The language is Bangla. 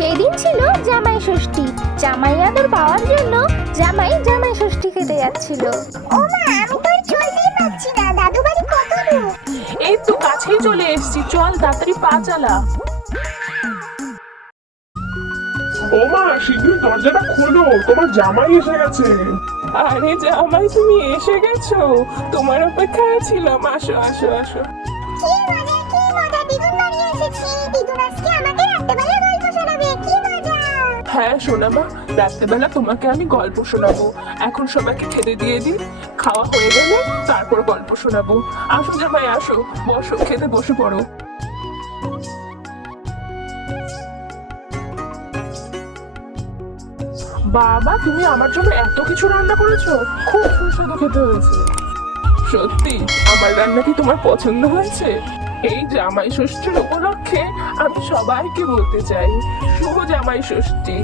সেই দিন ছিল জামাই ষষ্ঠী। জামাই আদর পাওয়ার জন্য জামাই জামাই ষষ্ঠী খেতে যাচ্ছিল। ও মা, আমি তো আর চলতেই পারছি না, দাদু বাড়ি কত দূর? এই তো কাছেই চলে এসেছি, চল তাড়াতাড়ি পা চালা। ও মা, শীঘ্রই দরজাটা খোলো, তোমার জামাই এসে গেছে। আরে জামাই, তুমি এসে গেছো? তোমার অপেক্ষায় ছিলাম, আসো আসো আসো। কি মজা, কি মজা, দিদুন বাড়ি এসেছি। দিদুন আজকে আমাকে রাত্রেবেলা গল্প শোনাবে, কি মজা। হ্যাঁ শোনাবা, রাত্রেবেলা তোমাকে আমি গল্প শোনাবো। এখন সবাইকে খেতে দিয়ে দিই, খাওয়া হয়ে গেলে তারপর গল্প শোনাবো। আসো জামাই আসো, বসো, খেতে বসে পড়ো। বাবা, তুমি আমার জন্য এত কিছু রান্না করেছো, খুব সুস্বাদু খেতে হয়েছে। সত্যি? আমার রান্না কি তোমার পছন্দ হয়েছে? এই জামাই ষষ্ঠীর উপলক্ষে আমি সবাইকে বলতে চাই, শুভ জামাই ষষ্ঠী।